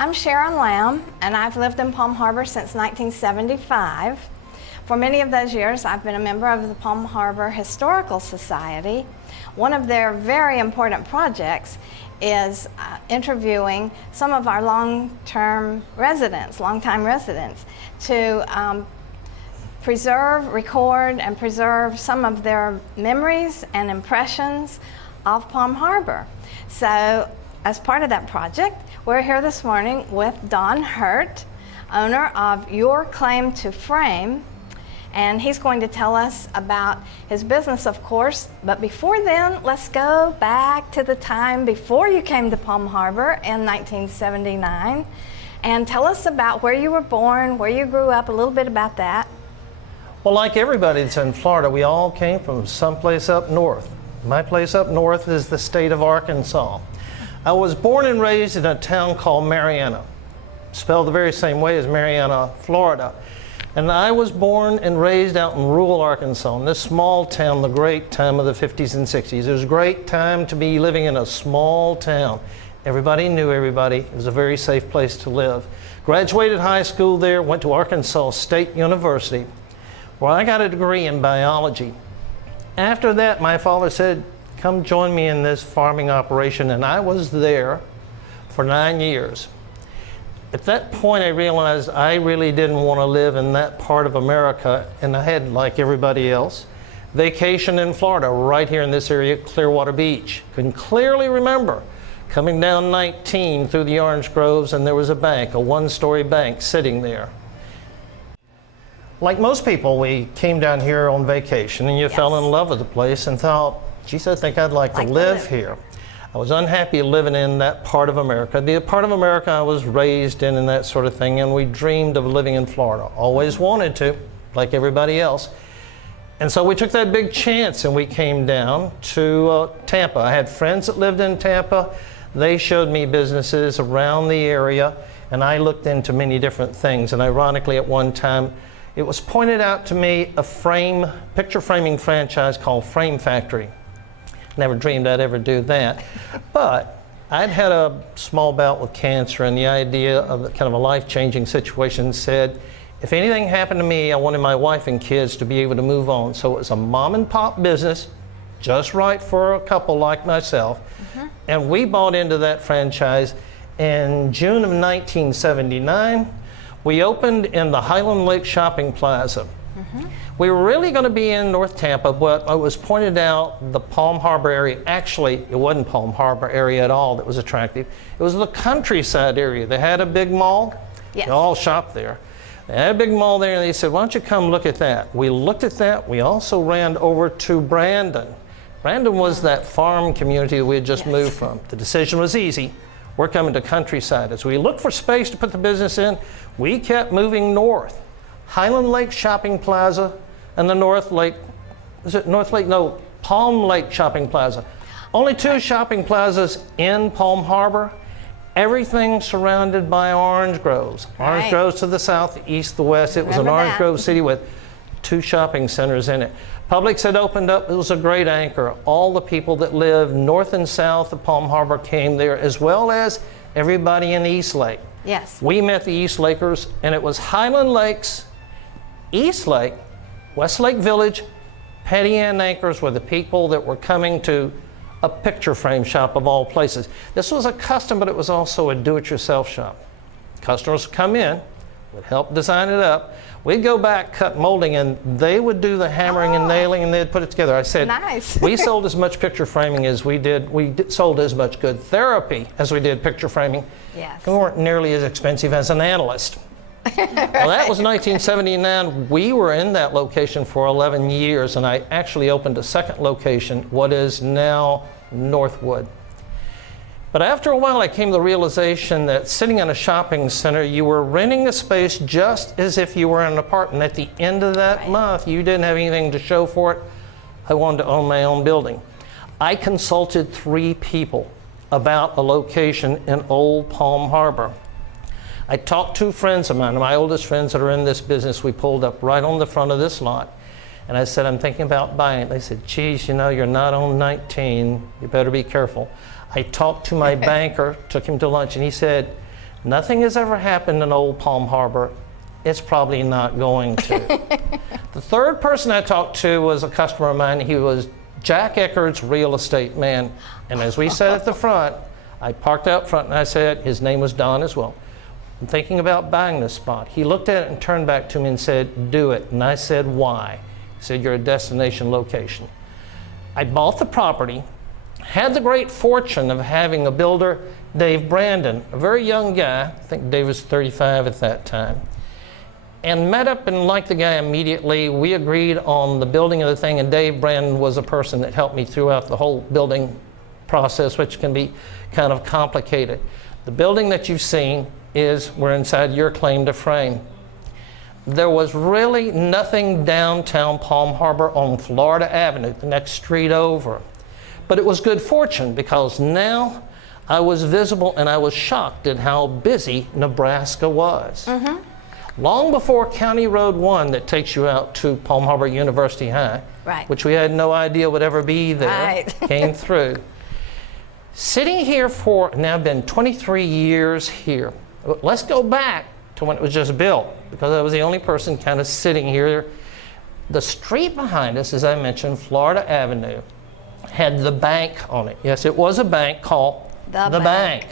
I'm Sharon Lamb, and I've lived in Palm Harbor since 1975. For many of those years, I've been a member of the Palm Harbor Historical Society. One of their very important projects is interviewing some of our longtime residents, to preserve, record, and preserve some of their memories and impressions of Palm Harbor. So, as part of that project, we're here this morning with Don Hirt, owner of Your Claim to Frame, and he's going to tell us about his business, of course. But before then, let's go back to the time before you came to Palm Harbor in 1979, and tell us about where you were born, where you grew up, a little bit about that. Well, like everybody that's in Florida, we all came from someplace up north. My place up north is the state of Arkansas. I was born and raised in a town called Marianna, spelled the very same way as Marianna, Florida. And I was born and raised out in rural Arkansas, in this small town, the great time of the 50s and 60s. It was a great time to be living in a small town. Everybody knew everybody. It was a very safe place to live. Graduated high school there, went to Arkansas State University, where I got a degree in biology. After that, my father said, come join me in this farming operation, and I was there for 9 years. At that point, I realized I really didn't want to live in that part of America, and I had, like everybody else, vacation in Florida, right here in this area, Clearwater Beach. Can clearly remember coming down 19 through the orange groves, and there was a bank, a one-story bank sitting there. Like most people, we came down here on vacation, and you fell in love with the place and thought, geez, I think I'd like to live here. I was unhappy living in that part of America, the part of America I was raised in and that sort of thing, and we dreamed of living in Florida. Always wanted to, like everybody else. And so we took that big chance and we came down to Tampa. I had friends that lived in Tampa. They showed me businesses around the area, and I looked into many different things. And ironically, at one time, it was pointed out to me a picture framing franchise called Frame Factory. Never dreamed I'd ever do that. But I'd had a small bout with cancer, and the idea of kind of a life-changing situation said, if anything happened to me, I wanted my wife and kids to be able to move on. So it was a mom and pop business, just right for a couple like myself. And we bought into that franchise in June of 1979. We opened in the Highland Lake Shopping Plaza. We were really going to be in North Tampa, but it was pointed out the Palm Harbor area. Actually, it wasn't Palm Harbor area at all that was attractive. It was the countryside area. They had a big mall. Yes. They all shopped there. They had a big mall there, and they said, why don't you come look at that? We looked at that. We also ran over to Brandon. Brandon was that farm community that we had just moved from. The decision was easy. We're coming to countryside. As we looked for space to put the business in, we kept moving north. Highland Lake Shopping Plaza and the Palm Lake Shopping Plaza. Only two shopping plazas in Palm Harbor. Everything surrounded by orange groves. Orange groves to the south, the east, the west. It was an orange grove city with two shopping centers in it. Publix had opened up. It was a great anchor. All the people that lived north and south of Palm Harbor came there, as well as everybody in East Lake. Yes. We met the East Lakers, and it was Highland Lakes, East Lake, West Lake Village, Petty Ann Anchors were the people that were coming to a picture frame shop of all places. This was a custom, but it was also a do-it-yourself shop. Customers would come in, would help design it up. We'd go back, cut molding, and they would do the hammering and nailing, and they'd put it together. I said, nice. We sold as much picture framing as we did. Sold as much good therapy as we did picture framing. Yes. We weren't nearly as expensive as an analyst. Well, that was 1979. We were in that location for 11 years, and I actually opened a second location, what is now Northwood. But after a while, I came to the realization that sitting in a shopping center, you were renting a space just as if you were in an apartment. At the end of that month, you didn't have anything to show for it. I wanted to own my own building. I consulted 3 people about a location in Old Palm Harbor. I talked to friends of mine, my oldest friends that are in this business. We pulled up right on the front of this lot. And I said, I'm thinking about buying it. They said, geez, you know, you're not on 19. You better be careful. I talked to my banker, took him to lunch, and he said, Nothing has ever happened in Old Palm Harbor. It's probably not going to. The third person I talked to was a customer of mine. He was Jack Eckert's real estate man. And as we sat at the front, I parked out front and I said, his name was Don as well, I'm thinking about buying this spot. He looked at it and turned back to me and said, do it. And I said, why? He said, you're a destination location. I bought the property, had the great fortune of having a builder, Dave Brandon, a very young guy, I think Dave was 35 at that time, and met up and liked the guy immediately. We agreed on the building of the thing, and Dave Brandon was a person that helped me throughout the whole building process, which can be kind of complicated. The building that you've seen we're inside your claim to fame. There was really nothing downtown Palm Harbor on Florida Avenue, the next street over. But it was good fortune because now I was visible and I was shocked at how busy Nebraska was. Mm-hmm. Long before County Road 1 that takes you out to Palm Harbor University High, right, which we had no idea would ever be there, right, came through. Sitting here for, now I've been 23 years here. Let's go back to when it was just built, because I was the only person kind of sitting here. The street behind us, as I mentioned, Florida Avenue, had the bank on it. Yes, it was a bank called the bank.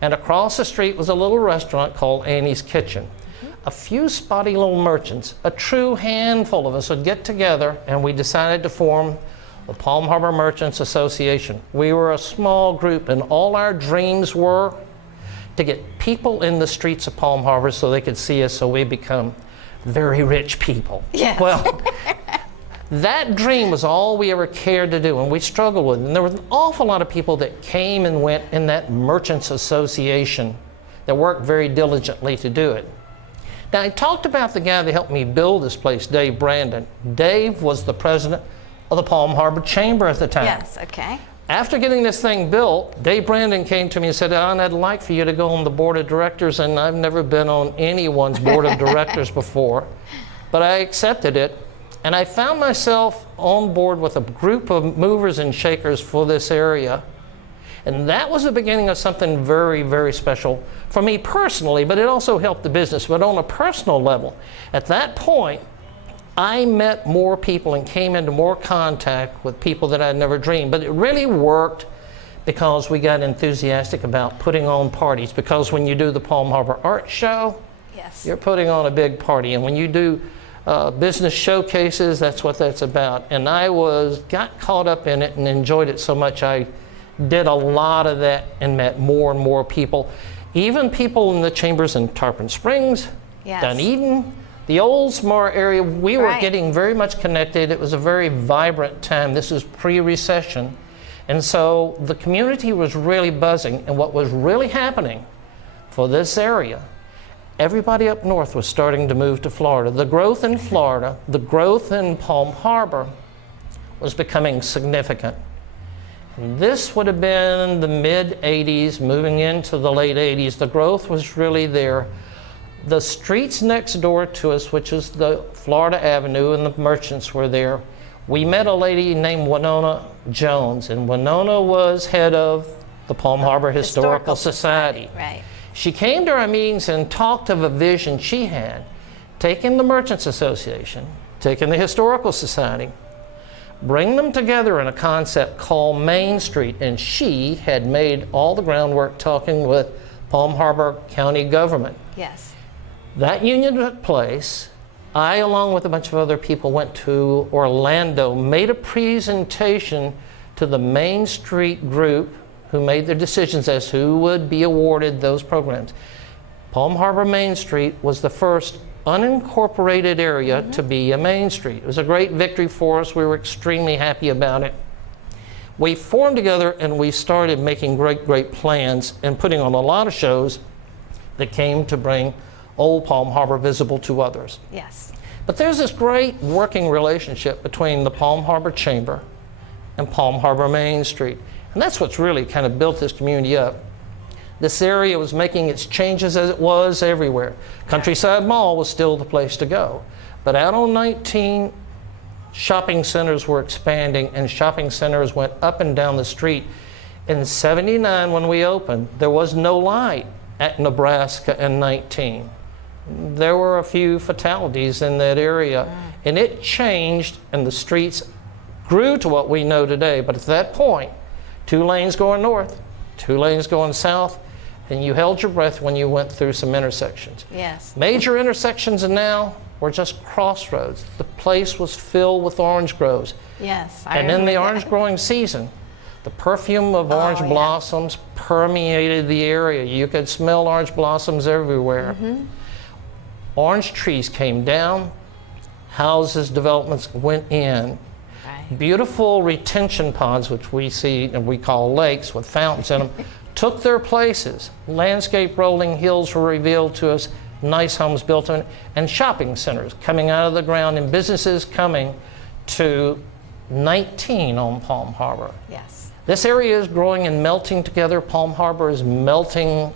And across the street was a little restaurant called Annie's Kitchen. Mm-hmm. A few spotty little merchants, a true handful of us would get together, and we decided to form the Palm Harbor Merchants Association. We were a small group, and all our dreams were to get people in the streets of Palm Harbor so they could see us, so we become very rich people. Yes. Well, that dream was all we ever cared to do, and we struggled with it. And there was an awful lot of people that came and went in that Merchants Association that worked very diligently to do it. Now, I talked about the guy that helped me build this place, Dave Brandon. Dave was the president of the Palm Harbor Chamber at the time. Yes, okay. After getting this thing built, Dave Brandon came to me and said, Alan, I'd like for you to go on the board of directors, and I've never been on anyone's board of directors before, but I accepted it, and I found myself on board with a group of movers and shakers for this area, and that was the beginning of something very, very special for me personally, but it also helped the business. But on a personal level, at that point, I met more people and came into more contact with people that I'd never dreamed. But it really worked because we got enthusiastic about putting on parties. Because when you do the Palm Harbor Art Show, yes, you're putting on a big party. And when you do business showcases, that's what that's about. And I got caught up in it and enjoyed it so much. I did a lot of that and met more and more people. Even people in the chambers in Tarpon Springs, yes, Dunedin, the Oldsmar area, we were right, getting very much connected. It was a very vibrant time. This was pre-recession. And so the community was really buzzing. And what was really happening for this area, everybody up north was starting to move to Florida. The growth in Florida, the growth in Palm Harbor was becoming significant. And this would have been the mid-'80s, moving into the late '80s. The growth was really there. The streets next door to us, which is the Florida Avenue, and the merchants were there. We met a lady named Winona Jones, and Winona was head of the Palm Harbor Historical Society. Right. She came to our meetings and talked of a vision she had, taking the Merchants Association, taking the Historical Society, bring them together in a concept called Main Street, and she had made all the groundwork talking with Palm Harbor County government. Yes. That union took place. I, along with a bunch of other people, went to Orlando, made a presentation to the Main Street group who made their decisions as who would be awarded those programs. Palm Harbor Main Street was the first unincorporated area to be a Main Street. It was a great victory for us. We were extremely happy about it. We formed together and we started making great plans and putting on a lot of shows that came to bring Old Palm Harbor visible to others. Yes. But there's this great working relationship between the Palm Harbor Chamber and Palm Harbor Main Street. And that's what's really kind of built this community up. This area was making its changes as it was everywhere. Countryside Mall was still the place to go. But out on 19, shopping centers were expanding, and shopping centers went up and down the street. In '79, when we opened, there was no light at Nebraska in 19. There were a few fatalities in that area, and it changed, and the streets grew to what we know today. But at that point, 2 lanes going north, 2 lanes going south, and you held your breath when you went through some intersections. Yes. Major intersections now were just crossroads. The place was filled with orange groves. Yes. And in the orange growing season, the perfume of orange blossoms permeated the area. You could smell orange blossoms everywhere. Orange trees came down, houses, developments went in. Right. Beautiful retention ponds, which we see and we call lakes with fountains in them, took their places. Landscape rolling hills were revealed to us, nice homes built in, and shopping centers coming out of the ground, and businesses coming to 19 on Palm Harbor. Yes. This area is growing and melting together. Palm Harbor is melting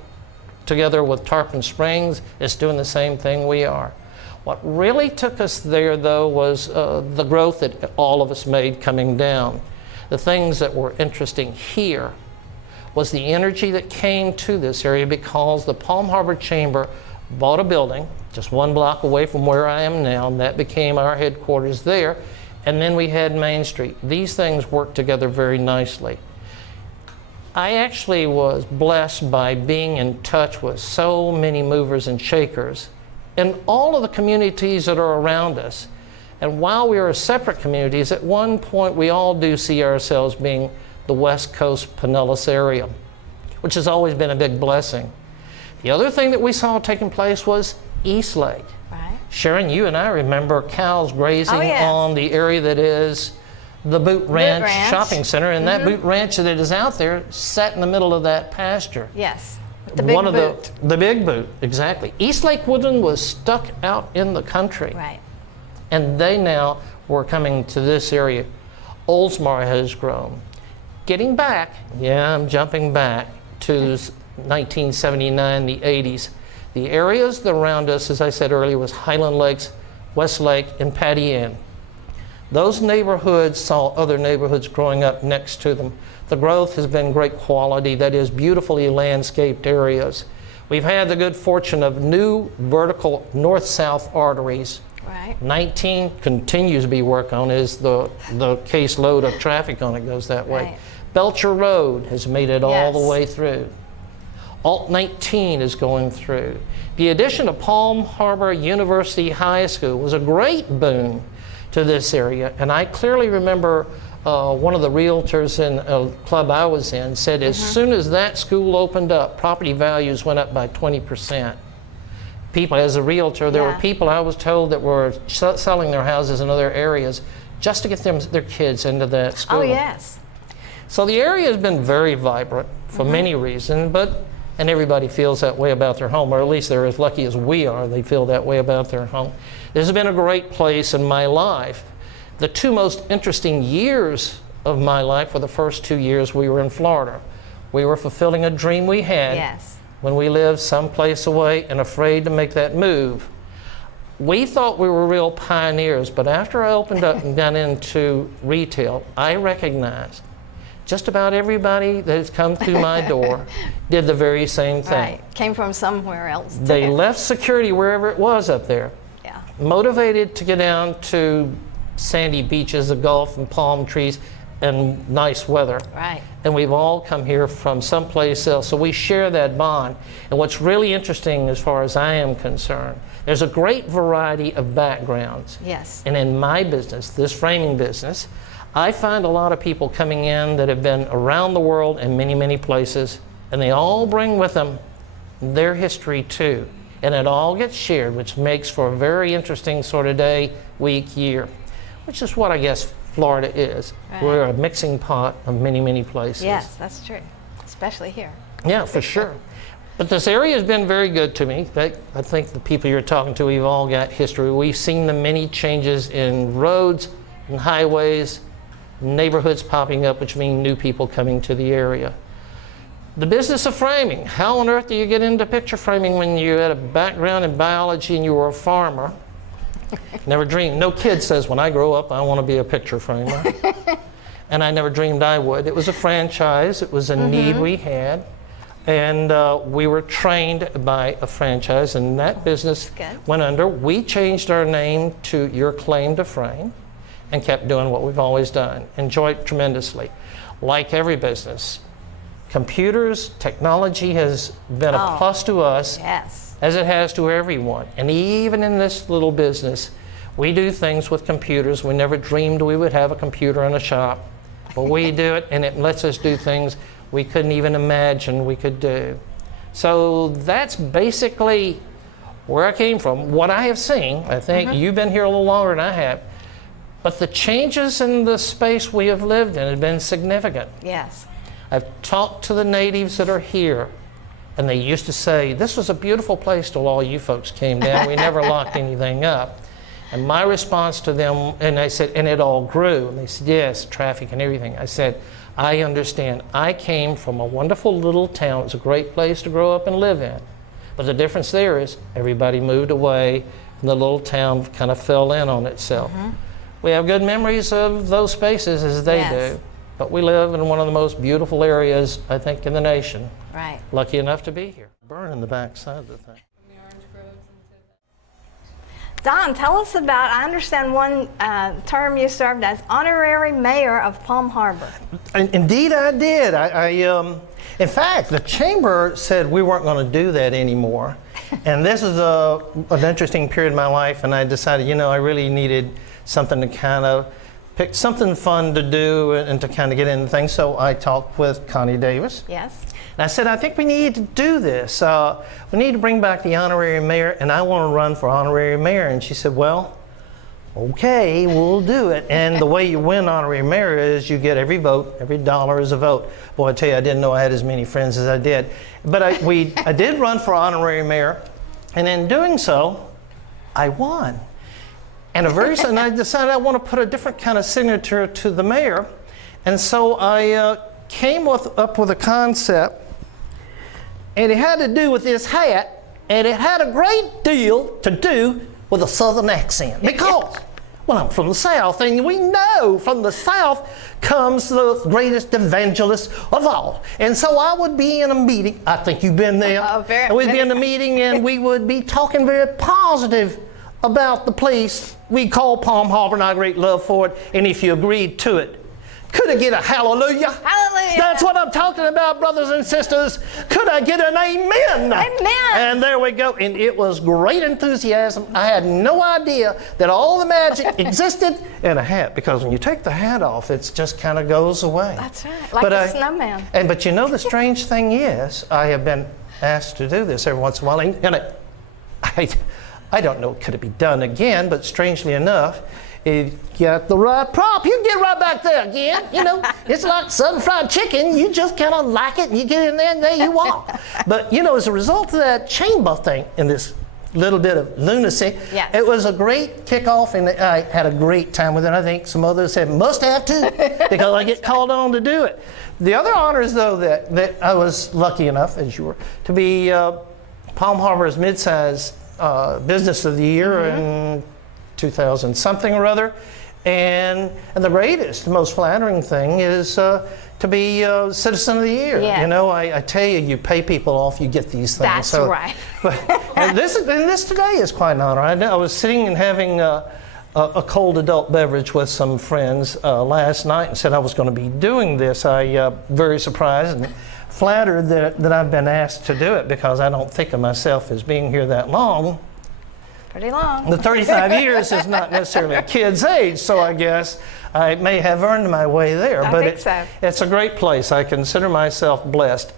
together with Tarpon Springs. It's doing the same thing we are. What really took us there, though, was the growth that all of us made coming down. The things that were interesting here was the energy that came to this area, because the Palm Harbor Chamber bought a building just 1 block away from where I am now, and that became our headquarters there. And then we had Main Street. These things worked together very nicely. I actually was blessed by being in touch with so many movers and shakers in all of the communities that are around us. And while we are separate communities, at one point we all do see ourselves being the West Coast Pinellas area, which has always been a big blessing. The other thing that we saw taking place was East Lake. Right. Sharon, you and I remember cows grazing on the area that is the Boot Ranch Shopping Center, and that Boot Ranch that is out there sat in the middle of that pasture. Yes. The big boot. The big boot, exactly. East Lake Woodland was stuck out in the country. Right. And they now were coming to this area. Oldsmar has grown. Getting back, I'm jumping back to 1979, the 80s. The areas around us, as I said earlier, was Highland Lakes, Westlake, and Patty Inn. Those neighborhoods saw other neighborhoods growing up next to them. The growth has been great quality, that is, beautifully landscaped areas. We've had the good fortune of new vertical north-south arteries. Right. 19 continues to be worked on as the caseload of traffic on it goes that way. Right. Belcher Road has made it all the way through. Alt 19 is going through. The addition of Palm Harbor University High School was a great boon to this area. And I clearly remember one of the realtors in a club I was in said as soon as that school opened up, property values went up by 20%. People, as a realtor, there were people I was told that were selling their houses in other areas just to get their kids into that school. Oh, yes. So the area has been very vibrant for many reasons, and everybody feels that way about their home, or at least they're as lucky as we are, they feel that way about their home. This has been a great place in my life. The 2 most interesting years of my life were the first 2 years we were in Florida. We were fulfilling a dream we had when we lived someplace away and afraid to make that move. We thought we were real pioneers, but after I opened up and got into retail, I recognized just about everybody that has come through my door did the very same thing. Right. Came from somewhere else. They left security wherever it was up there. Yeah. Motivated to get down to sandy beaches, the Gulf, and palm trees, and nice weather. Right. And we've all come here from someplace else, so we share that bond. And what's really interesting, as far as I am concerned, there's a great variety of backgrounds. Yes. And in my business, this framing business, I find a lot of people coming in that have been around the world in many, many places, and they all bring with them their history too. And it all gets shared, which makes for a very interesting sort of day, week, year, which is what I guess Florida is. Right. We're a mixing pot of many, many places. Yes, that's true, especially here. Yeah, for sure. But this area has been very good to me. I think the people you're talking to, we've all got history. We've seen the many changes in roads and highways, neighborhoods popping up, which mean new people coming to the area. The business of framing. How on earth do you get into picture framing when you had a background in biology and you were a farmer? Never dreamed. No kid says, when I grow up, I want to be a picture framer. And I never dreamed I would. It was a franchise. It was a need we had. And we were trained by a franchise, and that business went under. We changed our name to Your Claim to Fame and kept doing what we've always done. Enjoyed it tremendously. Like every business, computers, technology has been a plus to us, as it has to everyone. And even in this little business, we do things with computers. We never dreamed we would have a computer in a shop, but we do it, and it lets us do things we couldn't even imagine we could do. So that's basically where I came from, what I have seen. I think you've been here a little longer than I have, but the changes in the space we have lived in have been significant. Yes. I've talked to the natives that are here, and they used to say, this was a beautiful place till all you folks came down. We never locked anything up. And my response to them, and I said, and it all grew. And they said, yes, traffic and everything. I said, I understand. I came from a wonderful little town. It's a great place to grow up and live in. But the difference there is everybody moved away, and the little town kind of fell in on itself. We have good memories of those spaces as they do. But we live in one of the most beautiful areas, I think, in the nation. Right. Lucky enough to be here. Burn in the back side of the thing. Don, tell us about, I understand one term you served as Honorary Mayor of Palm Harbor. Indeed I did. In fact, the chamber said we weren't going to do that anymore. And this is an interesting period in my life, and I decided, you know, I really needed something to kind of pick something fun to do and to kind of get into things. So I talked with Connie Davis. Yes. And I said, I think we need to do this. We need to bring back the honorary mayor, and I want to run for honorary mayor. And she said, well, okay, we'll do it. And the way you win honorary mayor is you get every vote. Every dollar is a vote. Boy, I tell you, I didn't know I had as many friends as I did. But I did run for honorary mayor, and in doing so, I won. And and I decided I want to put a different kind of signature to the mayor. And so I came up with a concept, and it had to do with this hat, and it had a great deal to do with a Southern accent. Because, well, I'm from the South, and we know from the South comes the greatest evangelist of all. And so I would be in a meeting, I think you've been there, and we'd be in a meeting, and we would be talking very positive about the place we call Palm Harbor, and our great love for it, and if you agreed to it. Could I get a hallelujah? Hallelujah. That's what I'm talking about, brothers and sisters. Could I get an amen? Amen. And there we go. And it was great enthusiasm. I had no idea that all the magic existed in a hat, because when you take the hat off, it just kind of goes away. That's right, like a snowman. But you know, the strange thing is, I have been asked to do this every once in a while, and I don't know, could it be done again, but strangely enough, if you got the right prop, you can get right back there again. You know, it's like Southern fried chicken. You just kind of like it, and you get in there, and there you are. But, you know, as a result of that chamber thing and this little bit of lunacy, it was a great kickoff, and I had a great time with it. I think some others said, must have to, because I get called on to do it. The other honors, though, that I was lucky enough, as you were, to be Palm Harbor's mid-size Business of the Year in 2000 something or other, and the greatest, the most flattering thing is to be Citizen of the Year. Yes. You know, I tell you, you pay people off, you get these things. That's right. And this today is quite an honor. I was sitting and having a cold adult beverage with some friends last night, and said I was going to be doing this. I very surprised and flattered that I've been asked to do it, because I don't think of myself as being here that long. Pretty long. The 35 years is not necessarily a kid's age, so I guess I may have earned my way there. I think so. It's a great place. I consider myself blessed.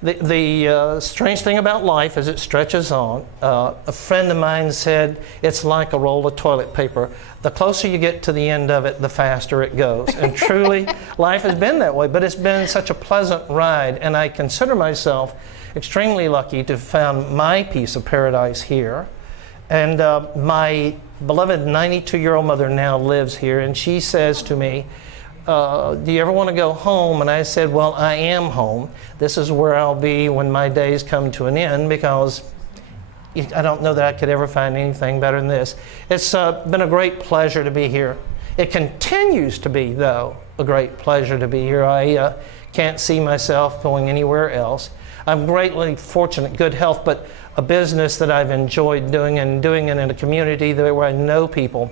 The strange thing about life is it stretches on. A friend of mine said it's like a roll of toilet paper. The closer you get to the end of it, the faster it goes. And truly, life has been that way, but it's been such a pleasant ride, and I consider myself extremely lucky to have found my piece of paradise here. And my beloved 92-year-old mother now lives here, and she says to me, do you ever want to go home? And I said, well, I am home. This is where I'll be when my days come to an end, because I don't know that I could ever find anything better than this. It's been a great pleasure to be here. It continues to be, though, a great pleasure to be here. I can't see myself going anywhere else. I'm greatly fortunate, good health, but a business that I've enjoyed doing and doing it in a community where I know people.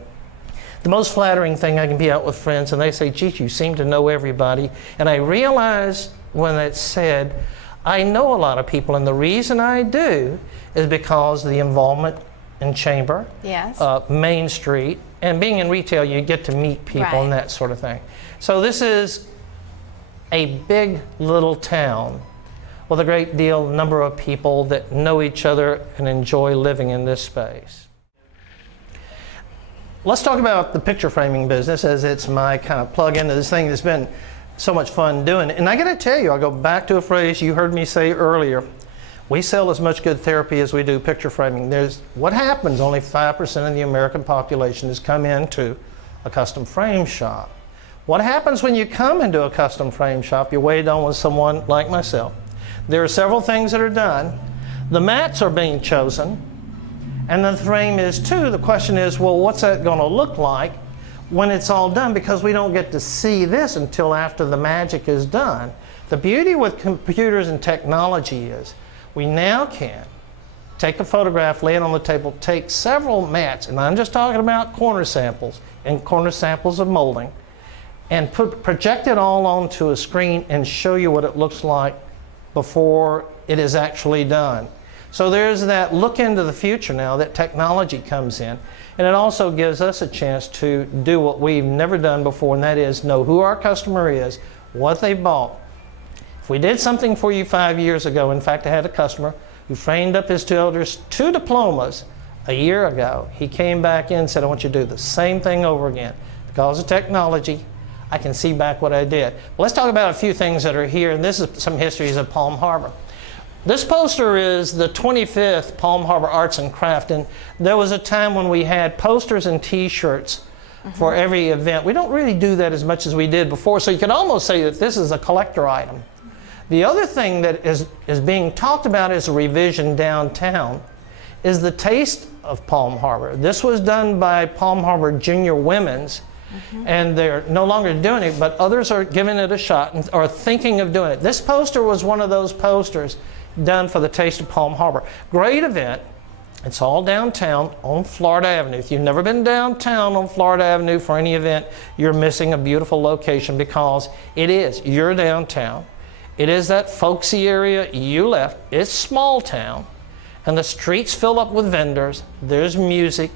The most flattering thing, I can be out with friends and they say, gee, you seem to know everybody. And I realize when it's said, I know a lot of people, and the reason I do is because the involvement in Chamber, Yes. Main Street, and being in retail, you get to meet people and that sort of thing. So this is a big little town with a great number of people that know each other and enjoy living in this space. Let's talk about the picture framing business, as it's my kind of plug into this thing that's been so much fun doing. And I got to tell you, I'll go back to a phrase you heard me say earlier. We sell as much good therapy as we do picture framing. What happens, only 5% of the American population has come into a custom frame shop. What happens when you come into a custom frame shop? You wait on with someone like myself. There are several things that are done. The mats are being chosen, and the frame is too. The question is, well, what's that going to look like when it's all done? Because we don't get to see this until after the magic is done. The beauty with computers and technology is we now can take a photograph, lay it on the table, take several mats, and I'm just talking about corner samples and corner samples of molding, and project it all onto a screen and show you what it looks like before it is actually done. So there's that look into the future now that technology comes in, and it also gives us a chance to do what we've never done before, and that is know who our customer is, what they bought. If we did something for you 5 years ago, in fact I had a customer who framed up his two diplomas a year ago. He came back in and said, I want you to do the same thing over again. Because of technology, I can see back what I did. Well, let's talk about a few things that are here, and this is some histories of Palm Harbor. This poster is the 25th Palm Harbor Arts and Craft, and there was a time when we had posters and t-shirts for every event. We don't really do that as much as we did before, so you can almost say that this is a collector item. The other thing that is being talked about as a revision downtown is the Taste of Palm Harbor. This was done by Palm Harbor Junior Women's, and they're no longer doing it, but others are giving it a shot and are thinking of doing it. This poster was one of those posters done for the Taste of Palm Harbor. Great event. It's all downtown on Florida Avenue. If you've never been downtown on Florida Avenue for any event, you're missing a beautiful location, because it is. You're downtown. It is that folksy area you left. It's small town, and the streets fill up with vendors. There's music,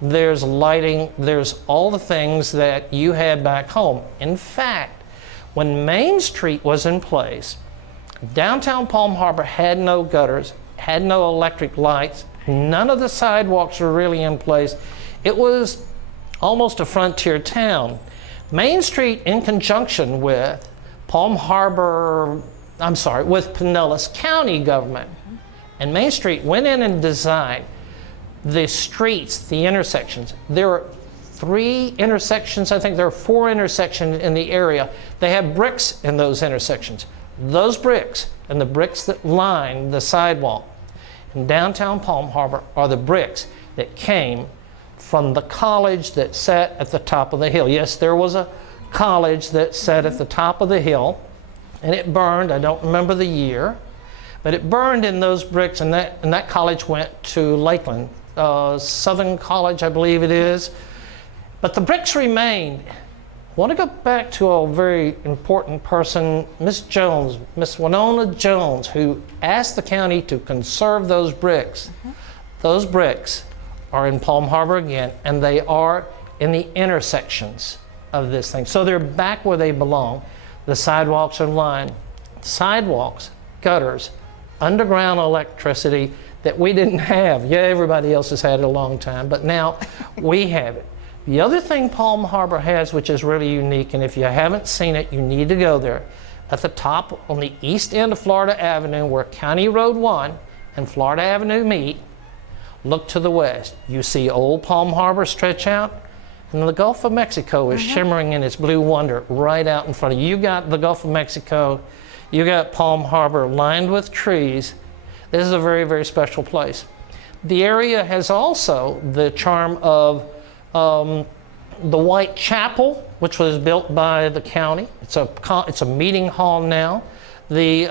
there's lighting, there's all the things that you had back home. In fact, when Main Street was in place, downtown Palm Harbor had no gutters, had no electric lights, none of the sidewalks were really in place. It was almost a frontier town. Main Street, in conjunction with with Pinellas County government, and Main Street went in and designed the streets, the intersections. There are 3 intersections, I think there are 4 intersections in the area. They have bricks in those intersections. Those bricks and the bricks that line the sidewalk in downtown Palm Harbor are the bricks that came from the college that sat at the top of the hill. Yes, there was a college that sat at the top of the hill, and it burned. I don't remember the year, but it burned in those bricks, and that college went to Lakeland, Southern College, I believe it is. But the bricks remained. I want to go back to a very important person, Miss Jones, Miss Winona Jones, who asked the county to conserve those bricks. Those bricks are in Palm Harbor again, and they are in the intersections of this thing. So they're back where they belong. The sidewalks are lined. Sidewalks, gutters, underground electricity that we didn't have. Yeah, everybody else has had it a long time, but now we have it. The other thing Palm Harbor has, which is really unique, and if you haven't seen it, you need to go there. At the top, on the east end of Florida Avenue, where County Road 1 and Florida Avenue meet, look to the west. You see old Palm Harbor stretch out, and the Gulf of Mexico is shimmering in its blue wonder right out in front of you. You got the Gulf of Mexico, you got Palm Harbor lined with trees. This is a very, very special place. The area has also the charm of the White Chapel, which was built by the county. It's a meeting hall now. The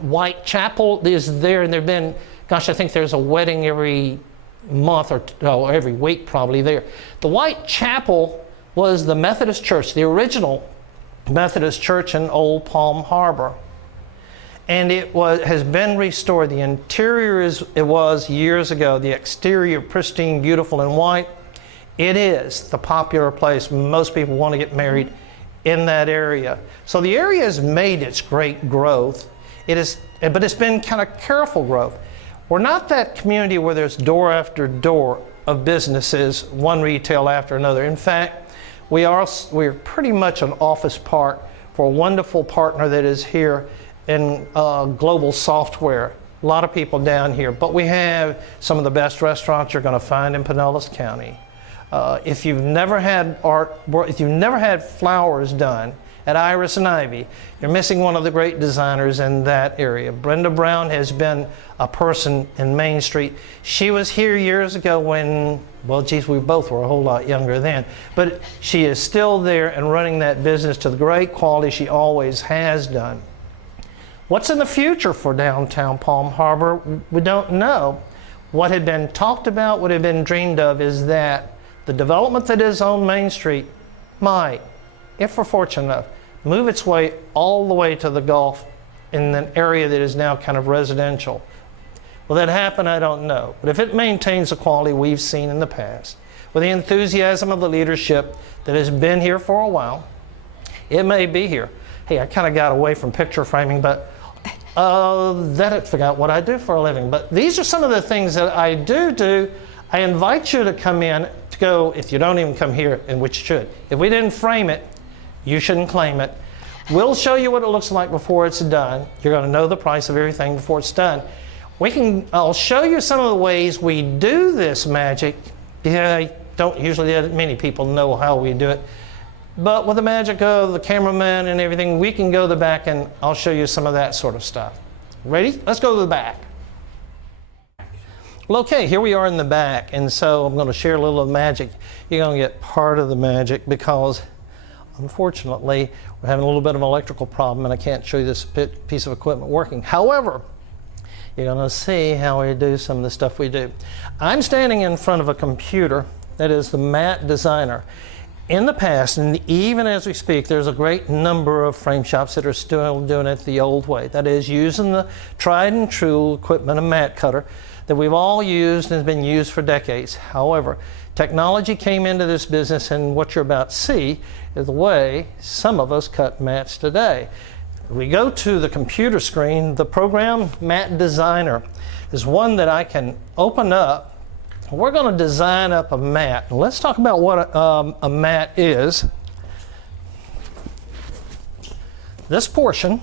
White Chapel is there, and there've been, gosh, I think there's a wedding every month or every week probably there. The White Chapel was the Methodist church, the original Methodist church in Old Palm Harbor. And it has been restored. The interior it was years ago. The exterior pristine, beautiful, and white. It is the popular place. Most people want to get married in that area. So the area has made its great growth. But it's been kind of careful growth. We're not that community where there's door after door of businesses, one retail after another. In fact, we're pretty much an office park for a wonderful partner that is here in Global Software. A lot of people down here, but we have some of the best restaurants you're going to find in Pinellas County. If you've never had flowers done at Iris and Ivy, you're missing one of the great designers in that area. Brenda Brown has been a person in Main Street. She was here years ago when, well, geez, we both were a whole lot younger then. But she is still there and running that business to the great quality she always has done. What's in the future for downtown Palm Harbor? We don't know. What had been talked about, what had been dreamed of, is that the development that is on Main Street might, if we're fortunate enough, move its way all the way to the Gulf in an area that is now kind of residential. Will that happen? I don't know. But if it maintains the quality we've seen in the past, with the enthusiasm of the leadership that has been here for a while, it may be here. Hey, I kind of got away from picture framing, but I forgot what I do for a living. But these are some of the things that I do. I invite you to come in to go, if you don't even come here, and which should. If we didn't frame it, you shouldn't claim it. We'll show you what it looks like before it's done. You're going to know the price of everything before it's done. I'll show you some of the ways we do this magic. Yeah, I don't usually let many people know how we do it. But with the magic of the cameraman and everything, we can go to the back and I'll show you some of that sort of stuff. Ready? Let's go to the back. Well, okay, here we are in the back, and so I'm going to share a little of the magic. You're going to get part of the magic because, unfortunately, we're having a little bit of an electrical problem and I can't show you this piece of equipment working. However, you're going to see how we do some of the stuff we do. I'm standing in front of a computer that is the Mat Designer. In the past, and even as we speak, there's a great number of frame shops that are still doing it the old way. That is, using the tried and true equipment, a mat cutter, that we've all used and has been used for decades. However, technology came into this business, and what you're about to see is the way some of us cut mats today. We go to the computer screen. The program Mat Designer is one that I can open up. We're going to design up a mat. Let's talk about what a mat is. This portion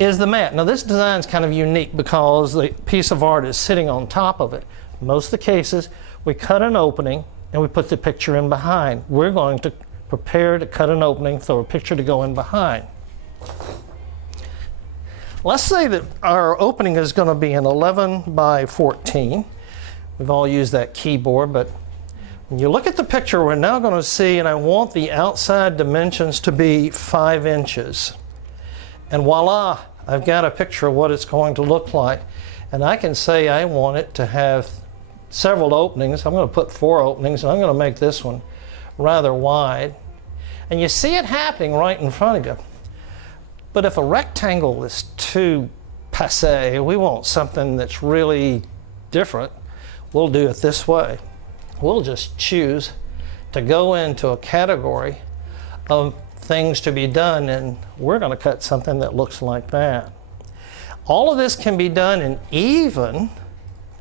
is the mat. Now this design is kind of unique because the piece of art is sitting on top of it. Most of the cases, we cut an opening and we put the picture in behind. We're going to prepare to cut an opening for a picture to go in behind. Let's say that our opening is going to be an 11 by 14. We've all used that keyboard, but when you look at the picture, we're now going to see, and I want the outside dimensions to be 5 inches. And voila, I've got a picture of what it's going to look like. And I can say I want it to have several openings. I'm going to put 4 openings, and I'm going to make this one rather wide. And you see it happening right in front of you. But if a rectangle is too passé, we want something that's really different. We'll do it this way. We'll just choose to go into a category of things to be done, and we're going to cut something that looks like that. All of this can be done, and even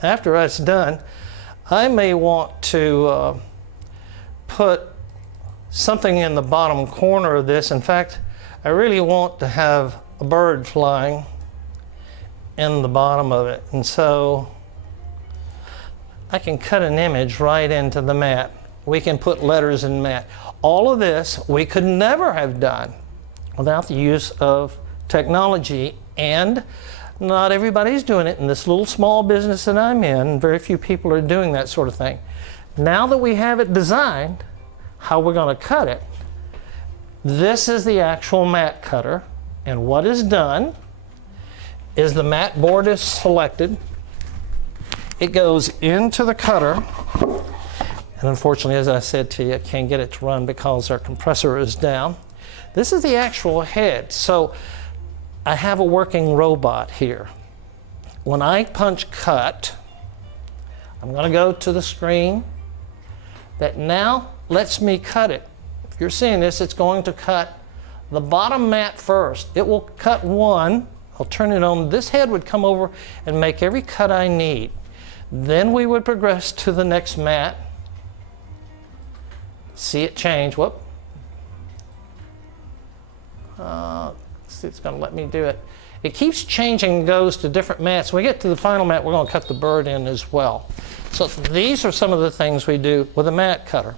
after it's done, I may want to put something in the bottom corner of this. In fact, I really want to have a bird flying in the bottom of it, and so I can cut an image right into the mat. We can put letters in mat. All of this we could never have done without the use of technology, and not everybody's doing it in this little small business that I'm in. Very few people are doing that sort of thing. Now that we have it designed, how we're going to cut it, this is the actual mat cutter, And what is done is the mat board is selected. It goes into the cutter. And unfortunately, as I said to you, I can't get it to run because our compressor is down. This is the actual head. So I have a working robot here. When I punch cut, I'm going to go to the screen that now lets me cut it. If you're seeing this, it's going to cut the bottom mat first. It will cut one. I'll turn it on. This head would come over and make every cut I need. Then we would progress to the next mat. See it change. Whoop. See, it's going to let me do it. It keeps changing and goes to different mats. When we get to the final mat, we're going to cut the bird in as well. So these are some of the things we do with a mat cutter.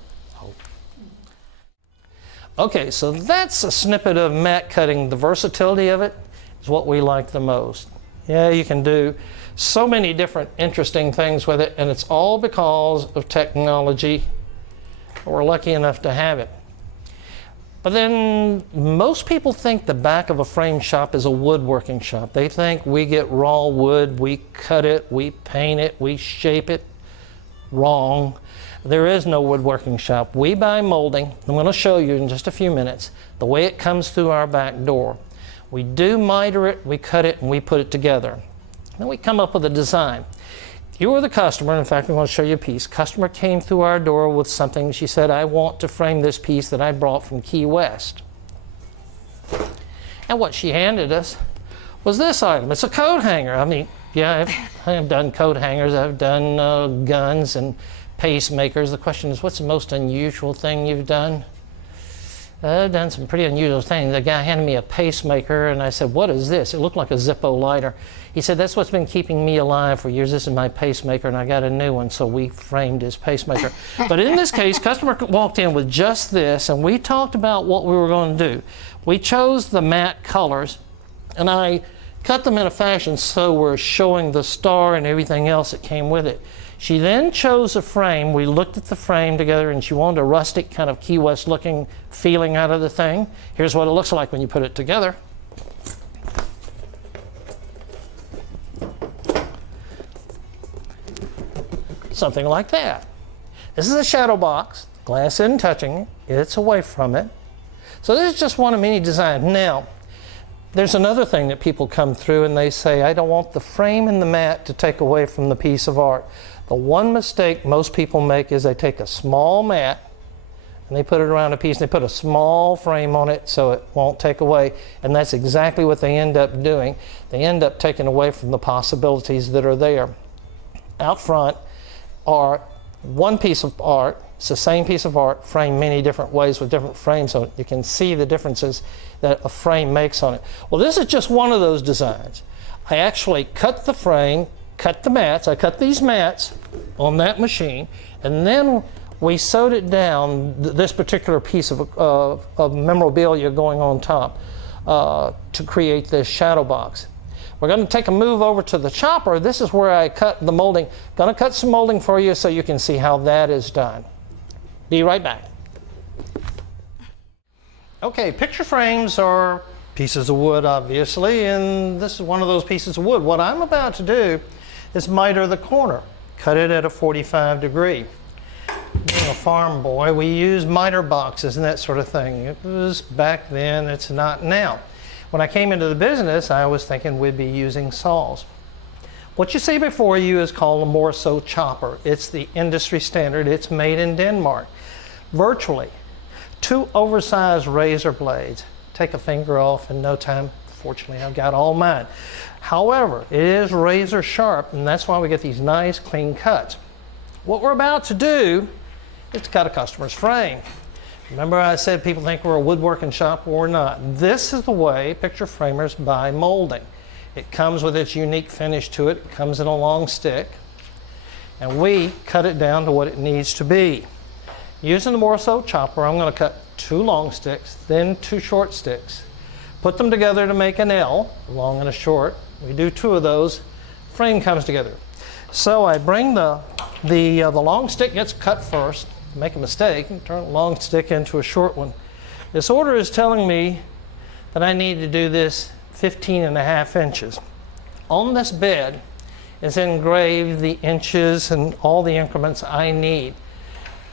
Okay, so that's a snippet of mat cutting. The versatility of it is what we like the most. Yeah, you can do so many different interesting things with it, and it's all because of technology. We're lucky enough to have it. But then most people think the back of a frame shop is a woodworking shop. They think we get raw wood, we cut it, we paint it, we shape it. Wrong. There is no woodworking shop. We buy molding. I'm going to show you in just a few minutes the way it comes through our back door. We do miter it, we cut it, and we put it together. Then we come up with a design. You were the customer. In fact, I'm going to show you a piece. Customer came through our door with something. She said, I want to frame this piece that I brought from Key West. And what she handed us was this item. It's a coat hanger. I mean, yeah, I have done coat hangers. I've done guns and pacemakers. The question is, what's the most unusual thing you've done? I've done some pretty unusual things. The guy handed me a pacemaker, and I said, what is this? It looked like a Zippo lighter. He said, that's what's been keeping me alive for years. This is my pacemaker, and I got a new one, so we framed his pacemaker. But in this case, customer walked in with just this, and we talked about what we were going to do. We chose the matte colors, and I cut them in a fashion so we're showing the star and everything else that came with it. She then chose a frame. We looked at the frame together, and she wanted a rustic kind of Key West looking feeling out of the thing. Here's what it looks like when you put it together. Something like that. This is a shadow box. Glass isn't touching it. It's away from it. So this is just one of many designs. Now, there's another thing that people come through and they say, I don't want the frame and the mat to take away from the piece of art. The one mistake most people make is they take a small mat and they put it around a piece and they put a small frame on it so it won't take away. And that's exactly what they end up doing. They end up taking away from the possibilities that are there. Out front are one piece of art. It's the same piece of art framed many different ways with different frames on it. You can see the differences that a frame makes on it. Well, this is just one of those designs. I actually cut the frame, cut the mats. I cut these mats on that machine, and then we sewed it down, this particular piece of memorabilia going on top to create this shadow box. We're going to take a move over to the chopper. This is where I cut the molding. Going to cut some molding for you so you can see how that is done. Be right back. Okay, picture frames are pieces of wood, obviously, and this is one of those pieces of wood. What I'm about to do is miter the corner, cut it at a 45 degree. Being a farm boy, we use miter boxes and that sort of thing. It was back then, it's not now. When I came into the business, I was thinking we'd be using saws. What you see before you is called a Morso chopper. It's the industry standard. It's made in Denmark. Virtually, 2 oversized razor blades. Take a finger off in no time. Fortunately, I've got all mine. However, it is razor sharp, and that's why we get these nice, clean cuts. What we're about to do is cut a customer's frame. Remember I said people think we're a woodworking shop? We're not. This is the way picture framers buy molding. It comes with its unique finish to it. It comes in a long stick, and we cut it down to what it needs to be. Using the Morso chopper, I'm going to cut 2 long sticks, then 2 short sticks. Put them together to make an L, a long and a short. We do 2 of those. Frame comes together. So I bring the long stick gets cut first. Make a mistake and turn a long stick into a short one. This order is telling me that I need to do this 15.5 inches. On this bed is engraved the inches and all the increments I need.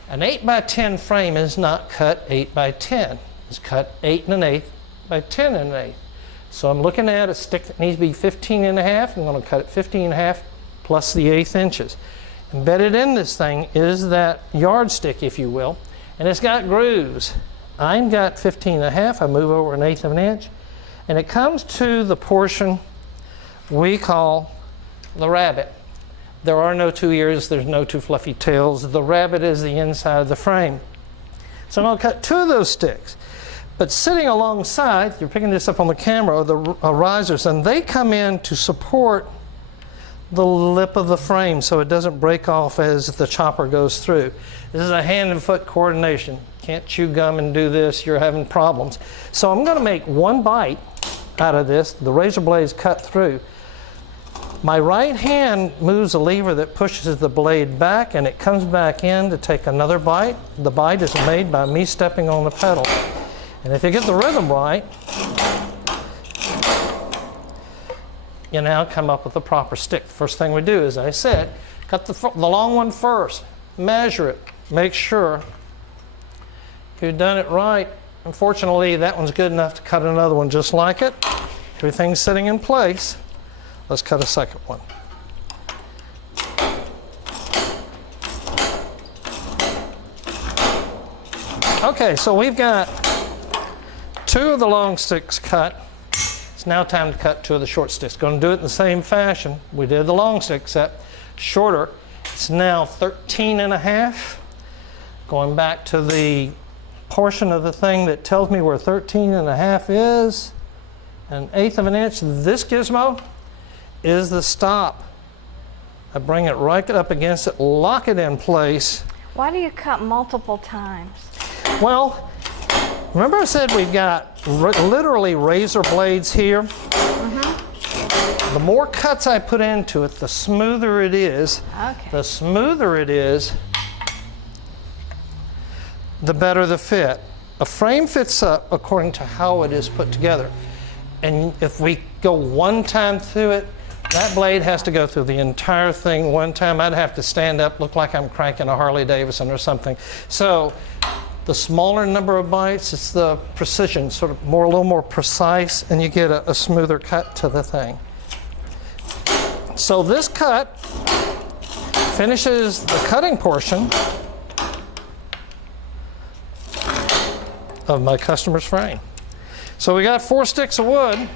An 8 by 10 frame is not cut 8 by 10. It's cut 8 1/8 by 10 1/8. So I'm looking at a stick that needs to be 15.5. I'm going to cut it 15.5 plus the 1/8 inches. Embedded in this thing is that yardstick, if you will, and it's got grooves. I've got 15.5. I move over 1/8 of an inch, and it comes to the portion we call the rabbit. There are no 2 ears, there's no 2 fluffy tails. The rabbit is the inside of the frame. So I'm going to cut 2 of those sticks. But sitting alongside, you're picking this up on the camera, are the risers, and they come in to support the lip of the frame so it doesn't break off as the chopper goes through. This is a hand and foot coordination. Can't chew gum and do this, you're having problems. So I'm going to make one bite out of this. The razor blade's cut through. My right hand moves a lever that pushes the blade back, and it comes back in to take another bite. The bite is made by me stepping on the pedal. And if you get the rhythm right, you now come up with the proper stick. First thing we do, as I said, cut the long one first, measure it, make sure you've done it right. Unfortunately, that one's good enough to cut another one just like it. Everything's sitting in place. Let's cut a second one. Okay, so we've got 2 of the long sticks cut. It's now time to cut 2 of the short sticks. Going to do it in the same fashion we did the long stick, except shorter. It's now 13.5. Going back to the portion of the thing that tells me where 13.5 is, 1/8 of an inch. This gizmo is the stop. I bring it right up against it, lock it in place. Why do you cut multiple times? Well, remember I said we've got literally razor blades here? Mm-hmm. The more cuts I put into it, the smoother it is. Okay. The smoother it is, the better the fit. A frame fits up according to how it is put together. And if we go one time through it, that blade has to go through the entire thing one time. I'd have to stand up, look like I'm cranking a Harley Davidson or something. So the smaller number of bites, it's the precision, sort of a little more precise, and you get a smoother cut to the thing. So this cut finishes the cutting portion of my customer's frame. So we got 4 sticks of wood.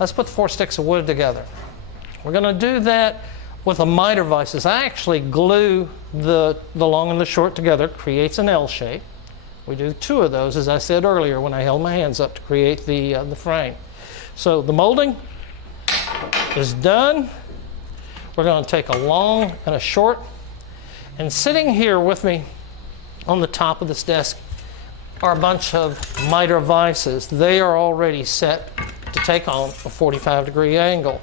Let's put the 4 sticks of wood together. We're going to do that with a miter vices. I actually glue the long and the short together, creates an L shape. We do 2 of those, as I said earlier when I held my hands up to create the frame. So the molding is done. We're going to take a long and a short. And sitting here with me on the top of this desk are a bunch of miter vices. They are already set to take on a 45-degree angle.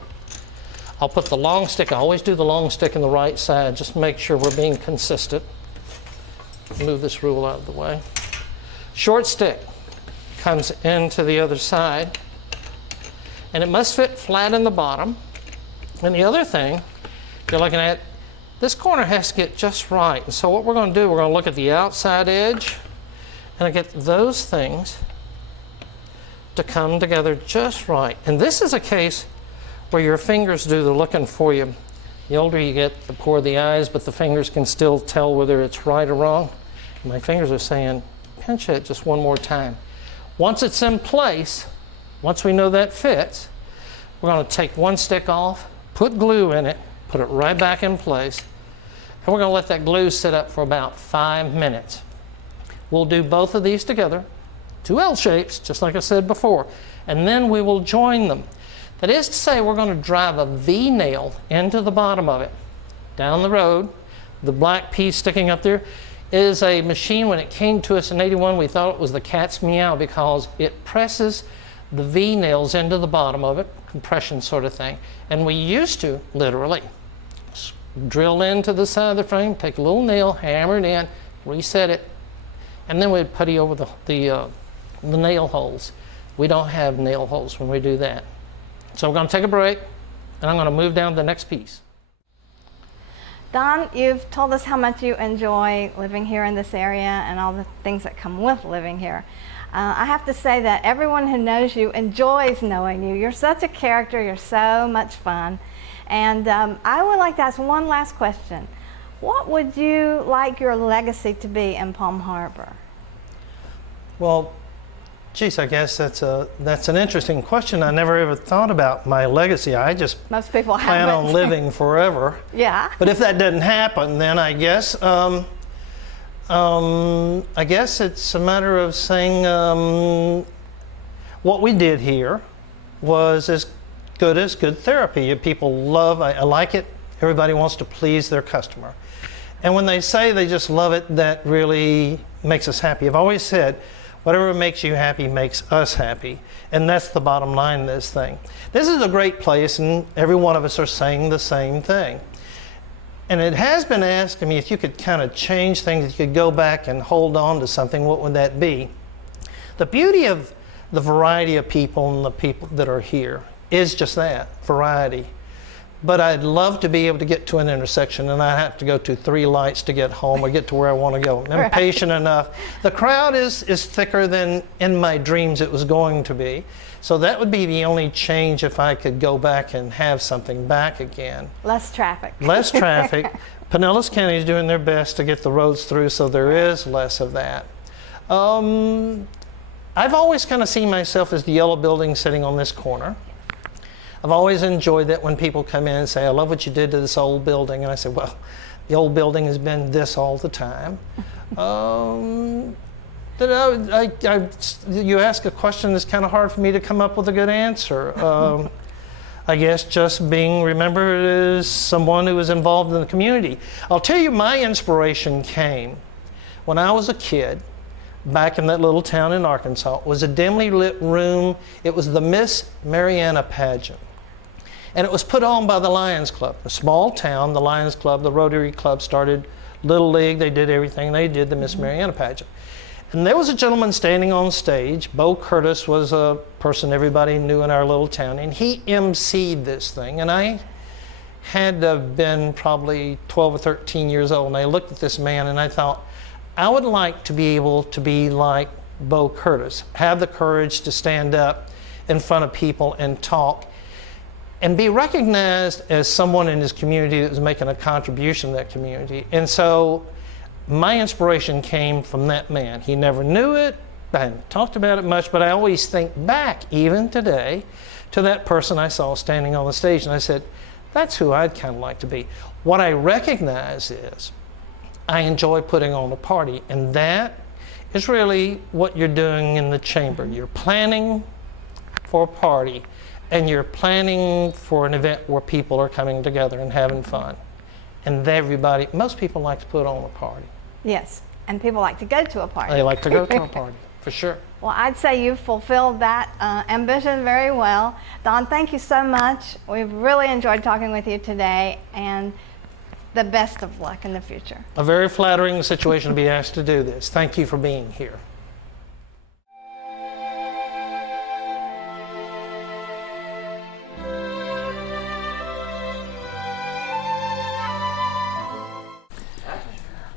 I'll put the long stick, I always do the long stick in the right side, just to make sure we're being consistent. Move this rule out of the way. Short stick comes into the other side, and it must fit flat in the bottom. And the other thing you're looking at, this corner has to get just right. And so what we're going to do, we're going to look at the outside edge, and I get those things to come together just right. And this is a case where your fingers do the looking for you. The older you get, the poorer the eyes, but the fingers can still tell whether it's right or wrong. My fingers are saying, pinch it just one more time. Once it's in place, once we know that fits, we're going to take one stick off, put glue in it, put it right back in place, and we're going to let that glue sit up for about 5 minutes. We'll do both of these together, 2 L shapes, just like I said before, and then we will join them. That is to say, we're going to drive a V nail into the bottom of it. Down the road, the black piece sticking up there is a machine. When it came to us in '81, we thought it was the cat's meow because it presses the V nails into the bottom of it, compression sort of thing. And we used to, literally, drill into the side of the frame, take a little nail, hammer it in, reset it, and then we'd putty over the nail holes. We don't have nail holes when we do that. So we're going to take a break, and I'm going to move down to the next piece. Don, you've told us how much you enjoy living here in this area and all the things that come with living here. I have to say that everyone who knows you enjoys knowing you. You're such a character. You're so much fun. And I would like to ask one last question. What would you like your legacy to be in Palm Harbor? Well, geez, I guess that's an interesting question. I never ever thought about my legacy. I just Most people plan haven't. on living forever. Yeah. But if that doesn't happen, then I guess it's a matter of saying what we did here was as good therapy. People love, I like it. Everybody wants to please their customer. And when they say they just love it, that really makes us happy. I've always said, whatever makes you happy makes us happy. And that's the bottom line of this thing. This is a great place, and every one of us are saying the same thing. And it has been asked of me if you could kind of change things, if you could go back and hold on to something, what would that be? The beauty of the variety of people and the people that are here is just that, variety. But I'd love to be able to get to an intersection and I have to go to 3 lights to get home or get to where I want to go. I'm impatient enough. The crowd is thicker than in my dreams it was going to be. So that would be the only change if I could go back and have something back again. Less traffic. Less traffic. Pinellas County is doing their best to get the roads through, so there is less of that. I've always kind of seen myself as the yellow building sitting on this corner. I've always enjoyed that when people come in and say, I love what you did to this old building. And I say, well, the old building has been this all the time. You ask a question that's kind of hard for me to come up with a good answer. I guess just being remembered as someone who was involved in the community. I'll tell you, my inspiration came when I was a kid. Back in that little town in Arkansas, it was a dimly lit room. It was the Miss Mariana pageant. And it was put on by the Lions Club. A small town, the Lions Club, the Rotary Club started Little League. They did everything. They did the Miss Mariana pageant. And there was a gentleman standing on stage. Bo Curtis was a person everybody knew in our little town. And he emceed this thing. And I had to have been probably 12 or 13 years old. And I looked at this man and I thought, I would like to be able to be like Bo Curtis, have the courage to stand up in front of people and talk and be recognized as someone in his community that was making a contribution to that community. And so my inspiration came from that man. He never knew it, I hadn't talked about it much, but I always think back, even today, to that person I saw standing on the stage and I said, that's who I'd kind of like to be. What I recognize is I enjoy putting on a party, and that is really what you're doing in the chamber. You're planning for a party, and you're planning for an event where people are coming together and having fun. And most people like to put on a party. Yes, and people like to go to a party. They like to go to a party, for sure. Well, I'd say you've fulfilled that ambition very well. Don, thank you so much. We've really enjoyed talking with you today, and the best of luck in the future. A very flattering situation to be asked to do this. Thank you for being here.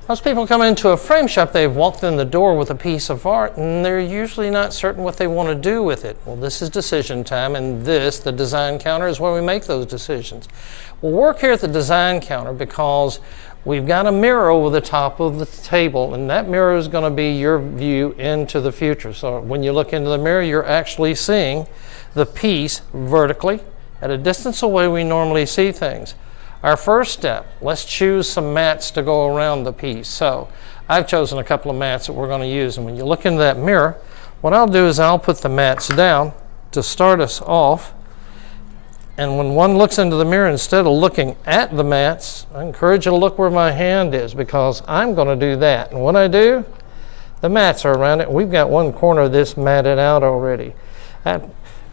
Most people come into a frame shop, they've walked in the door with a piece of art and they're usually not certain what they want to do with it. Well, this is decision time, and this, the design counter, is where we make those decisions. We'll work here at the design counter because we've got a mirror over the top of the table, and that mirror is going to be your view into the future. So when you look into the mirror, you're actually seeing the piece vertically at a distance away we normally see things. Our first step, let's choose some mats to go around the piece. So I've chosen a couple of mats that we're going to use, and when you look into that mirror, what I'll do is I'll put the mats down to start us off. And when one looks into the mirror, instead of looking at the mats, I encourage you to look where my hand is, because I'm going to do that. And when I do, the mats are around it. We've got one corner of this matted out already.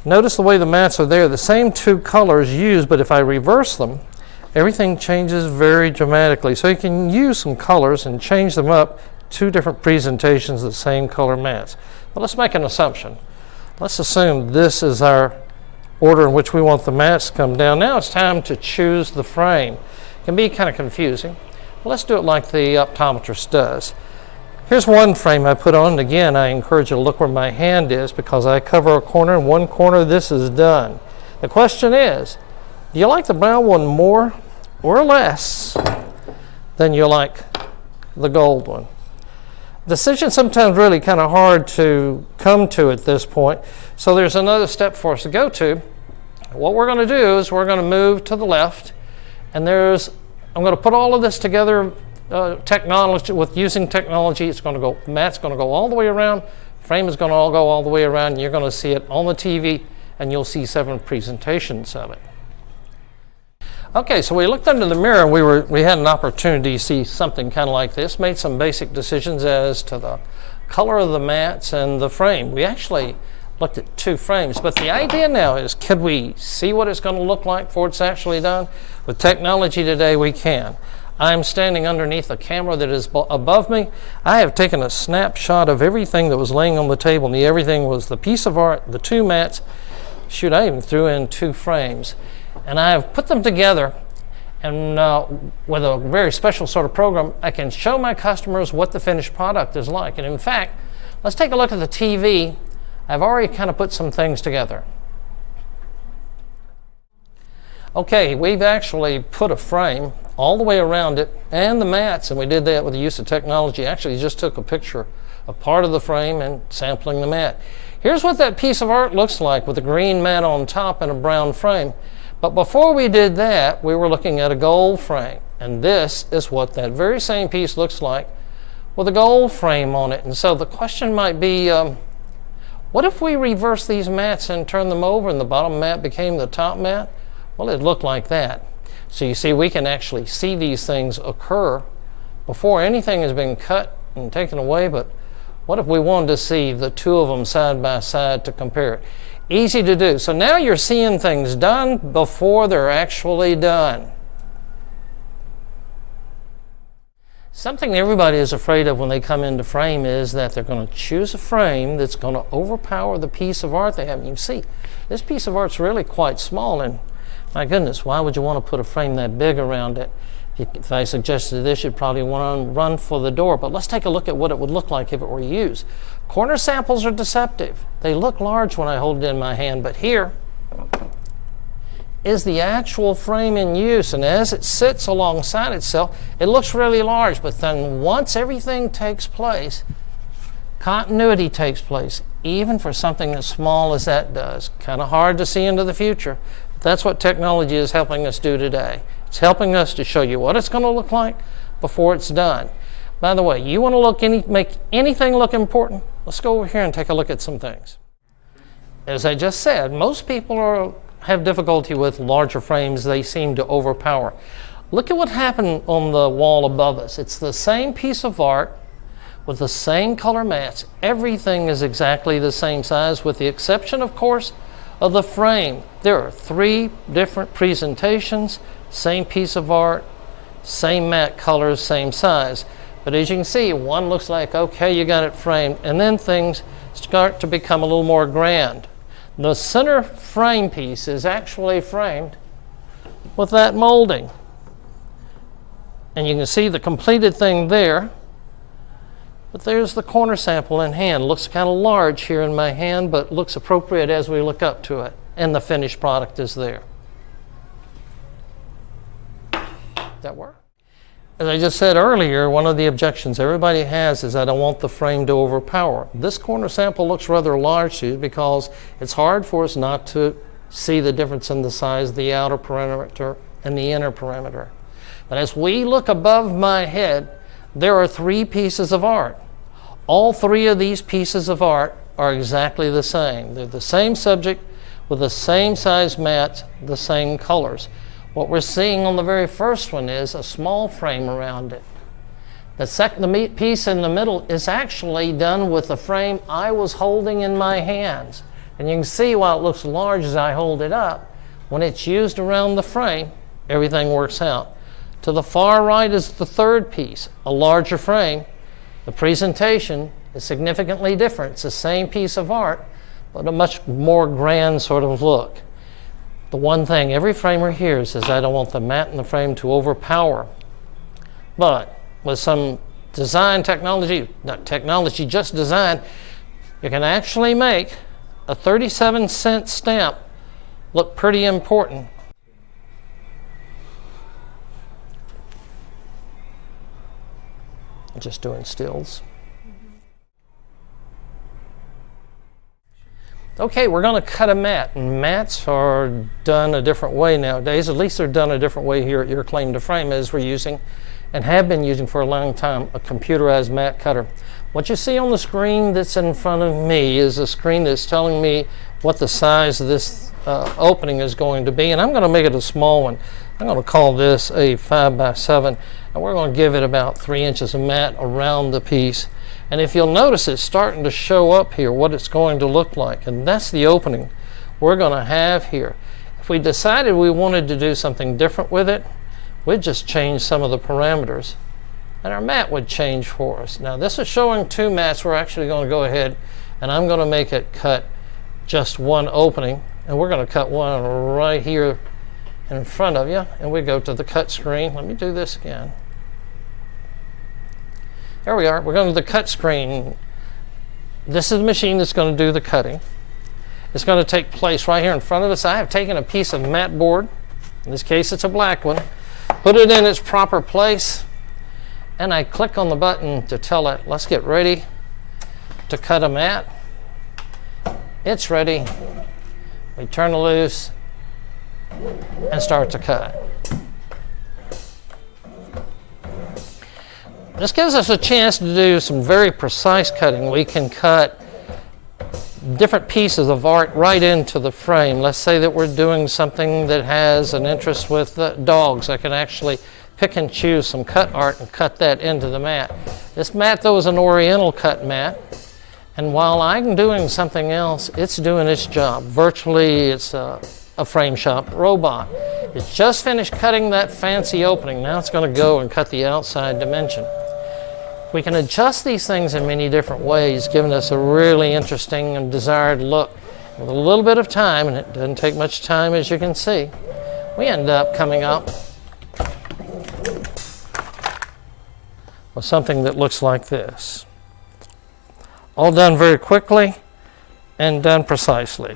Notice the way the mats are there, the same two colors used, but if I reverse them, everything changes very dramatically. So you can use some colors and change them up, two different presentations of the same color mats. But let's make an assumption. Let's assume this is our order in which we want the mats to come down. Now it's time to choose the frame. It can be kind of confusing. Let's do it like the optometrist does. Here's one frame I put on, and again, I encourage you to look where my hand is because I cover a corner, and one corner, this is done. The question is, do you like the brown one more or less than you like the gold one? Decision's sometimes really kind of hard to come to at this point, so there's another step for us to go to. What we're going to do is we're going to move to the left, and I'm going to put all of this together using technology. It's going to go, mat's going to go all the way around, frame is going to all go all the way around, and you're going to see it on the TV, and you'll see 7 presentations of it. Okay, so we looked under the mirror, and we had an opportunity to see something kind of like this, made some basic decisions as to the color of the mats and the frame. We actually looked at 2 frames, but the idea now is, could we see what it's going to look like before it's actually done? With technology today, we can. I'm standing underneath a camera that is above me. I have taken a snapshot of everything that was laying on the table, and everything was the piece of art, the 2 mats. Shoot, I even threw in 2 frames. And I have put them together, and with a very special sort of program, I can show my customers what the finished product is like. And in fact, let's take a look at the TV. I've already kind of put some things together. Okay, we've actually put a frame all the way around it and the mats, and we did that with the use of technology. Actually, just took a picture of part of the frame and sampling the mat. Here's what that piece of art looks like with a green mat on top and a brown frame. But before we did that, we were looking at a gold frame, and this is what that very same piece looks like with a gold frame on it. And so the question might be, what if we reverse these mats and turn them over and the bottom mat became the top mat? Well, it looked like that. So you see, we can actually see these things occur before anything has been cut and taken away. But what if we wanted to see the 2 of them side by side to compare it? Easy to do. So now you're seeing things done before they're actually done. Something everybody is afraid of when they come into frame is that they're going to choose a frame that's going to overpower the piece of art they have. And you see, this piece of art's really quite small, and my goodness, why would you want to put a frame that big around it? If I suggested this, you'd probably want to run for the door. But let's take a look at what it would look like if it were used. Corner samples are deceptive. They look large when I hold it in my hand, but here is the actual frame in use, and as it sits alongside itself, it looks really large, but then once everything takes place, continuity takes place, even for something as small as that does. Kind of hard to see into the future. That's what technology is helping us do today. It's helping us to show you what it's going to look like before it's done. By the way, you want to make anything look important? Let's go over here and take a look at some things. As I just said, most people have difficulty with larger frames. They seem to overpower. Look at what happened on the wall above us. It's the same piece of art with the same color mats. Everything is exactly the same size, with the exception, of course, of the frame. There are 3 different presentations, same piece of art, same mat colors, same size. But as you can see, one looks like, okay, you got it framed, and then things start to become a little more grand. The center frame piece is actually framed with that molding. And you can see the completed thing there. But there's the corner sample in hand. Looks kind of large here in my hand, but looks appropriate as we look up to it. And the finished product is there. That work? As I just said earlier, one of the objections everybody has is I don't want the frame to overpower. This corner sample looks rather large to you because it's hard for us not to see the difference in the size of the outer perimeter and the inner perimeter. But as we look above my head, there are 3 pieces of art. All 3 of these pieces of art are exactly the same. They're the same subject with the same size mats, the same colors. What we're seeing on the very first one is a small frame around it. The piece in the middle is actually done with the frame I was holding in my hands. And you can see while it looks large as I hold it up, when it's used around the frame, everything works out. To the far right is the 3rd piece, a larger frame. The presentation is significantly different. It's the same piece of art, but a much more grand sort of look. The one thing every framer hears is, I don't want the mat and the frame to overpower. But with some design technology, not technology, just design, you can actually make a 37-cent stamp look pretty important. Just doing stills. Okay, we're going to cut a mat. Mats are done a different way nowadays. At least they're done a different way here at Your Claim to Frame, as we're using and have been using for a long time, a computerized mat cutter. What you see on the screen that's in front of me is a screen that's telling me what the size of this opening is going to be, and I'm going to make it a small one. I'm going to call this a 5x7, and we're going to give it about 3 inches of mat around the piece. And if you'll notice, it's starting to show up here what it's going to look like, and that's the opening we're going to have here. If we decided we wanted to do something different with it, we'd just change some of the parameters, and our mat would change for us. Now, this is showing 2 mats. We're actually going to go ahead, and I'm going to make it cut just one opening, and we're going to cut one right here in front of you, and we go to the cut screen. Let me do this again. There we are. We're going to the cut screen. This is the machine that's going to do the cutting. It's going to take place right here in front of us. I have taken a piece of mat board. In this case, it's a black one. Put it in its proper place, and I click on the button to tell it, let's get ready to cut a mat. It's ready. We turn it loose and start to cut. This gives us a chance to do some very precise cutting. We can cut different pieces of art right into the frame. Let's say that we're doing something that has an interest with dogs. I can actually pick and choose some cut art and cut that into the mat. This mat, though, is an oriental cut mat, and while I'm doing something else, it's doing its job. Virtually, it's a frame shop robot. It's just finished cutting that fancy opening. Now it's going to go and cut the outside dimension. We can adjust these things in many different ways, giving us a really interesting and desired look. With a little bit of time, and it doesn't take much time, as you can see, we end up coming up with something that looks like this. All done very quickly and done precisely.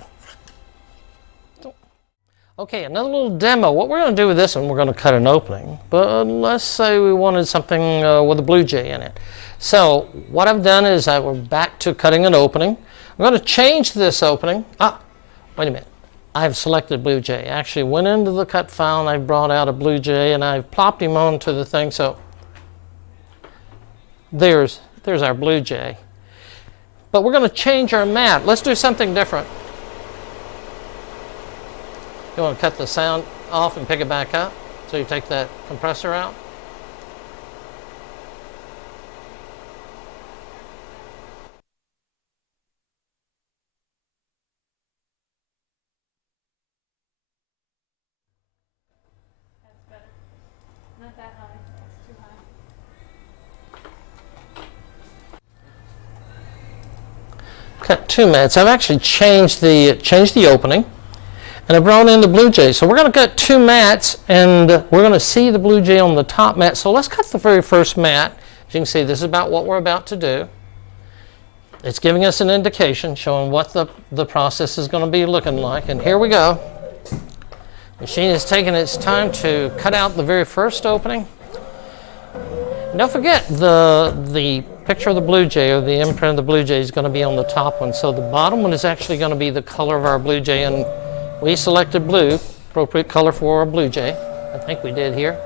Okay, another little demo. What we're going to do with this one, we're going to cut an opening, but let's say we wanted something with a blue jay in it. So what I've done is we're back to cutting an opening. I'm going to change this opening. Wait a minute. I've selected blue jay. I actually went into the cut file and I've brought out a blue jay and I've plopped him onto the thing. So there's our blue jay. But we're going to change our mat. Let's do something different. You want to cut the sound off and pick it back up? So you take that compressor out. That's better. Not that high. That's too high. Cut 2 mats. I've actually changed the opening. And I brought in the blue jay. So we're going to cut 2 mats, and we're going to see the blue jay on the top mat. So let's cut the very first mat. As you can see, this is about what we're about to do. It's giving us an indication showing what the process is going to be looking like. And here we go. The machine is taking its time to cut out the very first opening. And don't forget, the picture of the blue jay, or the imprint of the blue jay, is going to be on the top one. So the bottom one is actually going to be the color of our blue jay, and we selected blue, appropriate color for a blue jay. I think we did here.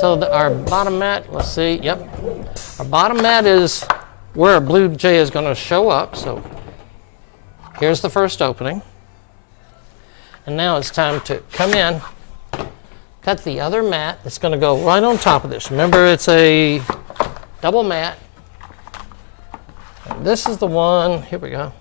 So our bottom mat, let's see, yep. Our bottom mat is where our blue jay is going to show up. So here's the first opening. And now it's time to come in, cut the other mat. It's going to go right on top of this. Remember, it's a double mat. And this is the one, here we go.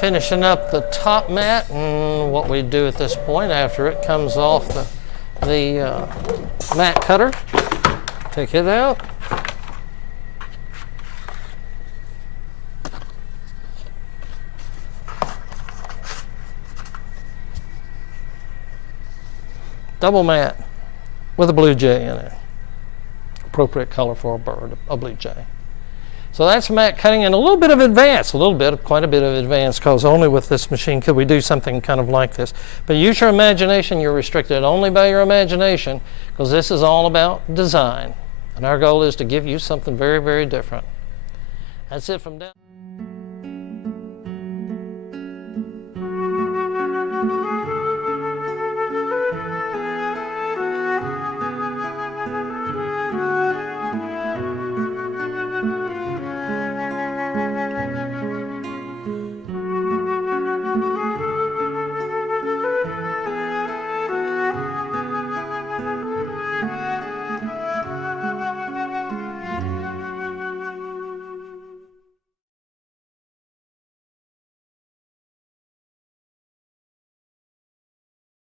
finishing up the top mat, and what we do at this point after it comes off the mat cutter, take it out. Double mat with a blue jay in it. Appropriate color for a bird, a blue jay. So that's mat cutting, and a little bit of advance, quite a bit of advance, because only with this machine could we do something kind of like this. But use your imagination. You're restricted only by your imagination, because this is all about design. And our goal is to give you something very, very different. That's it from down.